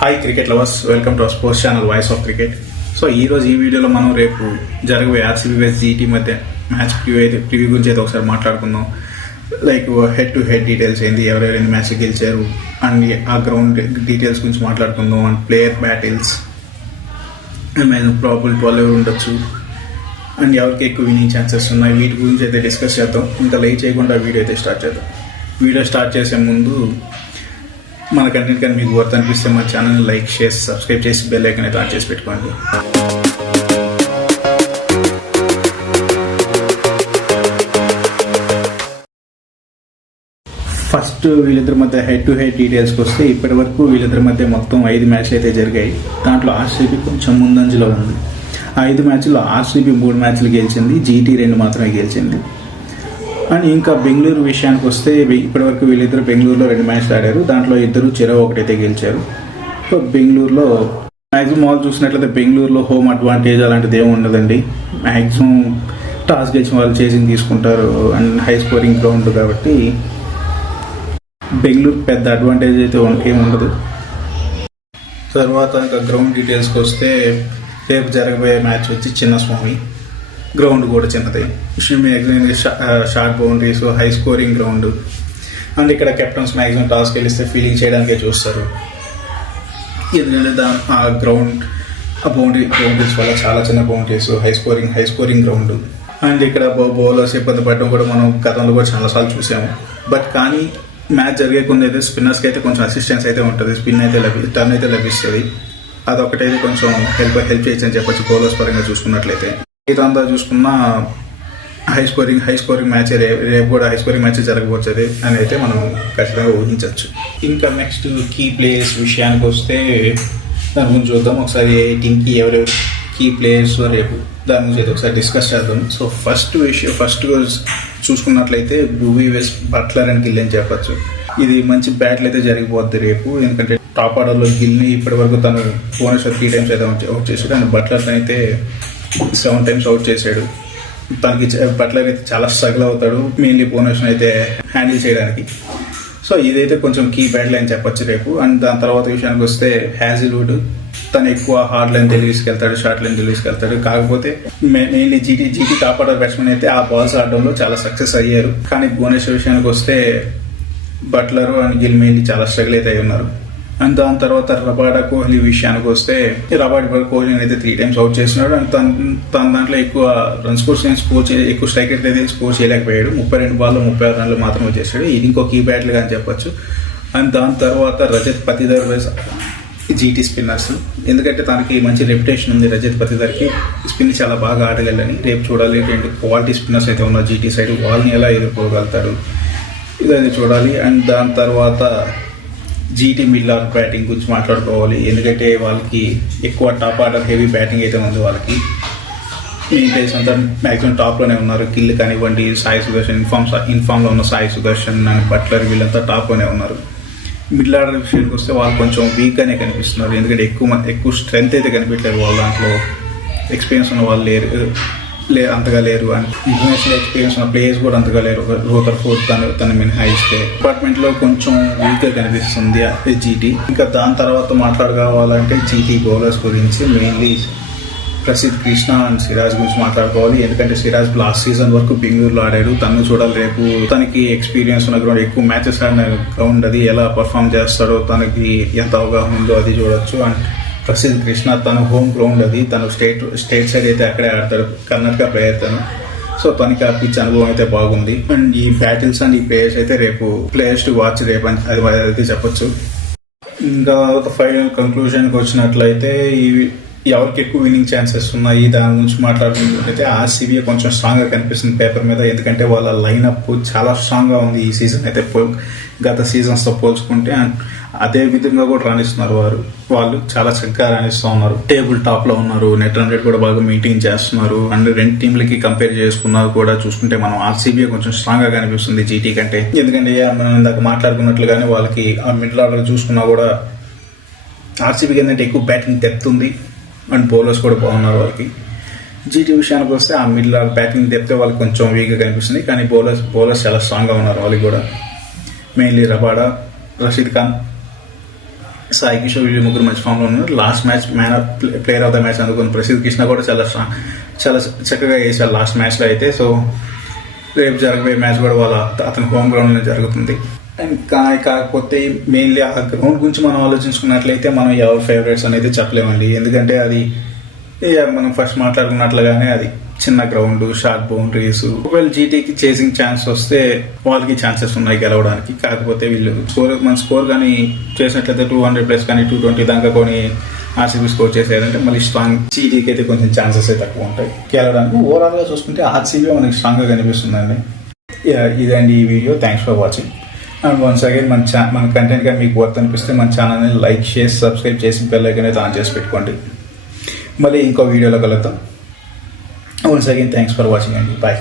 Hi cricket lovers welcome to sports channel voice of cricket so ఈ రోజు ఈ వీడియోలో మనం రేపు జరగబోయే ఆర్సీబీ వెస్ జీటీ మధ్య మ్యాచ్ ప్రివ్యూ అయితే ప్రివ్యూ గురించి అయితే ఒకసారి మాట్లాడుకుందాం. Like head to head details ఏంది ఎవరెవరైనా మ్యాచ్ గెలిచారు అండ్ ఆ గ్రౌండ్ డీటెయిల్స్ గురించి మాట్లాడుకుందాం. అండ్ ప్లేయర్ బ్యాటిల్స్ ఏమైనా ప్రాబుల్ ట్వెల్వ్ ఎవరు ఉండొచ్చు. అండ్ ఎవరికి ఎక్కువ వినింగ్ ఛాన్సెస్ ఉన్నాయి వీటి గురించి అయితే డిస్కస్ చేద్దాం. ఇంకా లేట్ చేయకుండా వీడియో అయితే స్టార్ట్ చేద్దాం. వీడియో స్టార్ట్ చేసే ముందు మన కంటెంట్ కానీ మీకు వర్త్ అనిపిస్తే మా ఛానల్ లైక్ చేసి సబ్స్క్రైబ్ చేసి బెల్ ఐకన్ అయితే ఆన్ చేసి పెట్టుకోండి. ఫస్ట్ వీళ్ళిద్దరి మధ్య హెడ్ టు హెడ్ డీటెయిల్స్కి వస్తే ఇప్పటి వరకు వీళ్ళిద్దరి మధ్య మొత్తం ఐదు మ్యాచ్లు అయితే జరిగాయి. దాంట్లో ఆర్సీబీ కొంచెం ముందంజలో ఉంది. ఐదు మ్యాచ్లో ఆర్సీబీ మూడు మ్యాచ్లు గెలిచింది. జీటీ రెండు మాత్రమే గెలిచింది. అండ్ ఇంకా బెంగళూరు విషయానికి వస్తే ఇప్పటివరకు వీళ్ళిద్దరు బెంగళూరులో రెండు మ్యాచ్లు ఆడారు. దాంట్లో ఇద్దరు చెరవ ఒకటైతే గెలిచారు. సో బెంగళూరులో మ్యాక్సిమం ఆల్ చూసినట్లయితే బెంగళూరులో హోమ్ అడ్వాంటేజ్ అలాంటిది ఏమి ఉండదండి. మ్యాక్సిమం టాస్ గెలిచిన వాళ్ళు చేసింగ్ తీసుకుంటారు. అండ్ హై స్కోరింగ్ గ్రౌండ్ కాబట్టి బెంగళూరు పెద్ద అడ్వాంటేజ్ అయితే ఏమి ఉండదు. తర్వాత ఇంకా గ్రౌండ్ డీటెయిల్స్కి వస్తే రేపు జరగబోయే మ్యాచ్ వచ్చి చిన్న స్వామి గ్రౌండ్ కూడా చిన్నది విషయం short boundaries high scoring ground and ఇక్కడ కెప్టెన్స్ మ్యాక్సిమం టాస్క్ గెలిస్తే ఫీలింగ్ చేయడానికే చూస్తారు. ఎందుకంటే దా ఆ గ్రౌండ్ ఆ బౌండరీ బౌండరీస్ వల్ల చాలా చిన్న boundaries high scoring high scoring ground and ఇక్కడ బౌలర్స్ ఇబ్బంది పడడం కూడా మనం గతంలో కూడా చాలాసార్లు చూసాము. బట్ కానీ మ్యాచ్ జరిగే కొన్ని అయితే స్పిన్నర్స్కి అయితే కొంచెం అసిస్టెన్స్ అయితే ఉంటుంది. స్పిన్ అయితే లభి టర్న్ అయితే లభిస్తుంది. అదొకటైతే కొంచెం హెల్ప్ హెల్ప్ చేయొచ్చు అని చెప్పొచ్చు బౌలర్స్ పరంగా చూసుకున్నట్లయితే. ఇదంతా చూసుకున్న high scoring high scoring match రేపు కూడా హై స్కోరింగ్ మ్యాచ్ జరగబోతుంది అని అయితే మనం ఖచ్చితంగా ఊహించవచ్చు. ఇంకా నెక్స్ట్ కీ ప్లేయర్స్ విషయానికి వస్తే దాని గురించి చూద్దాం. ఒకసారి ఏ టీంకి ఎవరెవరు కీ ప్లేయర్స్ రేపు దాని గురించి అయితే ఒకసారి డిస్కస్ చేద్దాం. సో ఫస్ట్ విషయం ఫస్ట్ చూసుకున్నట్లయితే భూవీ బట్లర్ అండ్ గిల్ అని చెప్పచ్చు. ఇది మంచి బ్యాట్లు అయితే జరిగిపోద్ది రేపు. ఎందుకంటే టాప్ ఆర్డర్లో గిల్ని ఇప్పటివరకు తను భువనేశ్వర్ త్రీ టైమ్స్ అయితే అవుట్ చేసాడు అండ్ బట్లర్ అయితే సెవెన్ టైమ్స్ అవుట్ చేశాడు. తనకి బట్లర్ అయితే చాలా స్ట్రగుల్ అవుతాడు. మెయిన్లీ భువనేశ్వర్ అయితే హ్యాండిల్ చేయడానికి. సో ఇదైతే కొంచెం కీ బ్యాటిల్ అని చెప్పొచ్చు రేపు. అండ్ దాని తర్వాత విషయానికి వస్తే హ్యాజిల్వుడ్ తను ఎక్కువ హార్డ్ లైన్ తీసుకెళ్తాడు షార్ట్ లైన్ తీసుకెళ్తాడు కాకపోతే mainly GT GT top order batsmen అయితే ఆ బాల్స్ ఆడడంలో చాలా సక్సెస్ అయ్యారు. కానీ భువనేశ్వర్ విషయానికి వస్తే బట్లర్ అండ్ గిల్ మెయిన్లీ చాలా స్ట్రగుల్ అయితే అయి ఉన్నారు. అండ్ దాని తర్వాత రబాడా కోహ్లీ విషయానికి వస్తే రబాడా కోహ్లీ అయితే త్రీ టైమ్స్ అవుట్ చేస్తున్నాడు అండ్ తన తన దాంట్లో ఎక్కువ రన్ స్కోర్ స్కోర్ ఎక్కువ స్ట్రైక్ రేట్ అయితే స్కోర్ చేయలేకపోయాడు. ముప్పై రెండు బాల్లో ముప్పై ఆరు రన్లు మాత్రమే చేశాడు. ఇది ఇంకో కీ బ్యాట్లుగా అని చెప్పొచ్చు. అండ్ దాని తర్వాత Rajat Patidar vs GT spinners ఎందుకంటే తనకి మంచి రెప్యుటేషన్ ఉంది రజత్ పతిదర్కి. స్పిన్ చాలా బాగా ఆడగలని. రేపు చూడాలి. రెండు క్వాలిటీ స్పిన్నర్స్ అయితే ఉన్నారు జీటీ సైడ్ వాళ్ళని ఎలా ఎదుర్కోగలుగుతారు ఇదైతే చూడాలి. అండ్ దాని తర్వాత జీటీ మిల్లర్ బ్యాటింగ్ గురించి మాట్లాడుకోవాలి. ఎందుకంటే వాళ్ళకి ఎక్కువ టాప్ ఆర్డర్ హెవీ బ్యాటింగ్ అయితే ఉంది వాళ్ళకి. మెయిన్ ప్లేస్ అంతా మ్యాక్సిమం టాప్లోనే ఉన్నారు. కిల్ కానివ్వండి సాయి సుదర్శన్ ఇన్ఫామ్ ఇన్ఫామ్లో ఉన్న సాయి సుదర్శన్ అండ్ బట్లర్ వీళ్ళంతా టాప్లోనే ఉన్నారు. మిడిల్ ఆర్డర్ విషయానికి వస్తే వాళ్ళు కొంచెం వీక్గానే కనిపిస్తున్నారు. ఎందుకంటే ఎక్కువ మంది ఎక్కువ స్ట్రెంత్ అయితే కనిపించలేదు వాళ్ళ దాంట్లో. ఎక్స్పీరియన్స్ ఉన్న వాళ్ళు లేరు. లే అంతగా లేరు. అండ్ ఇంటర్నేషనల్ ఎక్స్పీరియన్స్ ఉన్న ప్లేయర్స్ కూడా అంతగా లేరు. రోకర్ ఫోర్త్ తను తను మినహాయిస్తే డిపార్ట్మెంట్లో కొంచెం వీక్గా కనిపిస్తుంది జీటీ ఇంకా దాని తర్వాత మాట్లాడుకోవాలంటే జీటీ బౌలర్స్ గురించి మెయిన్లీ ప్రసిద్ధ్ కృష్ణ అండ్ సిరాజ్ గురించి మాట్లాడుకోవాలి. ఎందుకంటే సిరాజ్ లాస్ట్ సీజన్ వరకు బెంగళూరులో ఆడాడు. తను చూడాలి రేపు. తనకి ఎక్స్పీరియన్స్ ఉన్న గ్రౌండ్ ఎక్కువ మ్యాచెస్ ఆడిన గ్రౌండ్ అది ఎలా పర్ఫామ్ చేస్తాడో తనకి ఎంత అవగాహన ఉందో అది చూడొచ్చు. అండ్ ప్రసిద్ధ్ కృష్ణ. తన హోమ్ గ్రౌండ్ అది. తను స్టేట్ స్టేట్ సైడ్ అయితే అక్కడే ఆడతాడు. కర్ణాటక ప్లేయర్ తను. సో తనకి ఆ పిచ్ అనుభవం అయితే బాగుంది. అండ్ ఈ బ్యాటిల్స్ అండ్ ఈ ప్లేయర్స్ అయితే రేపు ప్లేయర్స్ టు వాచ్ రేపు అని అది అయితే చెప్పొచ్చు. ఇంకా ఫైనల్ కంక్లూజన్కి వచ్చినట్లయితే ఈ ఎవరికి ఎక్కువ విన్నింగ్ ఛాన్సెస్ ఉన్నాయి దాని గురించి మాట్లాడుకుంటే ఆర్సీబీ కొంచెం స్ట్రాంగ్గా కనిపిస్తుంది పేపర్ మీద. ఎందుకంటే వాళ్ళ లైనప్ చాలా స్ట్రాంగ్గా ఉంది ఈ సీజన్ అయితే. గత సీజన్స్తో పోల్చుకుంటే. అండ్ అదే విధంగా కూడా రాణిస్తున్నారు వారు. వాళ్ళు చాలా చక్కగా రాణిస్తూ ఉన్నారు. టేబుల్ టాప్లో ఉన్నారు. నెట్ రన్ రేట్ కూడా బాగా మెయింటైన్ చేస్తున్నారు. అండ్ రెండు టీంలకి కంపేర్ చేసుకున్నా కూడా చూసుకుంటే మనం ఆర్సీబీ కొంచెం స్ట్రాంగ్గా కనిపిస్తుంది జీటీ కంటే. ఎందుకంటే మనం ఇందాక మాట్లాడుకున్నట్లుగానే వాళ్ళకి ఆ మిడిల్ ఆర్డర్ చూసుకున్నా కూడా ఆర్సీబీకి ఏంటంటే ఎక్కువ బ్యాటింగ్ డెప్త్ ఉంది. అండ్ బౌలర్స్ కూడా బాగున్నారు వాళ్ళకి. జీటీ విషయానికి వస్తే ఆ మిడిల్ ఆర్డర్ బ్యాటింగ్ డెప్తే వాళ్ళకి కొంచెం వీక్గా కనిపిస్తుంది. కానీ బౌలర్స్ బౌలర్స్ చాలా స్ట్రాంగ్గా ఉన్నారు వాళ్ళకి కూడా. మెయిన్లీ రబాడా రషీద్ ఖాన్ సాయి కిషోర్ వీళ్ళు ముగ్గురు మంచి ఫామ్లో ఉన్నారు. Last match man of player of the match అందుకుని ప్రసిద్ధ్ కృష్ణ కూడా చాలా స్ట్రాంగ్ చాలా చక్కగా వేశారు లాస్ట్ మ్యాచ్లో అయితే. సో రేపు జరగబోయే మ్యాచ్ కూడా వాళ్ళ అతని హోమ్ గ్రౌండ్లో జరుగుతుంది. అండ్ కా- కాకపోతే మెయిన్లీ ఆ గ్రౌండ్ గురించి మనం ఆలోచించుకున్నట్లయితే మనం ఎవరు ఫేవరెట్స్ అనేది చెప్పలేమండి. ఎందుకంటే అది ఇక మనం ఫస్ట్ మాట్లాడుకున్నట్లుగానే అది చిన్న గ్రౌండ్ షార్ట్ బౌండరీస్ ఒకవేళ జీటీకి చేసింగ్ ఛాన్స్ వస్తే వాళ్ళకి ఛాన్సెస్ ఉన్నాయి గెలవడానికి. కాకపోతే వీళ్ళు స్కోర్ మన స్కోర్ కానీ చేసినట్లయితే టూ హండ్రెడ్ ప్లస్ కానీ టూ ట్వంటీ దాకా కొని ఆర్సీబీ స్కోర్ చేసేదంటే మళ్ళీ స్ట్రాంగ్ జీటీకి అయితే కొంచెం ఛాన్సెస్ అయితే తక్కువ ఉంటాయి. గెలవడానికి ఓవరాల్గా చూసుకుంటే ఆర్సీబీ మనకి స్ట్రాంగ్గా కనిపిస్తుందండి. ఇదండి ఈ video. Thanks for watching and once again మన ఛా మన కంటెంట్ కానీ మీకు వర్త్ అనిపిస్తే మన ఛానల్ని లైక్ చేసి సబ్స్క్రైబ్ చేసి బెల్ ఐకన్ అయితే ఆన్ చేసి పెట్టుకోండి. మళ్ళీ ఇంకో వీడియోలో కలుద్దాం. Once again thanks for watching అండి బాయ్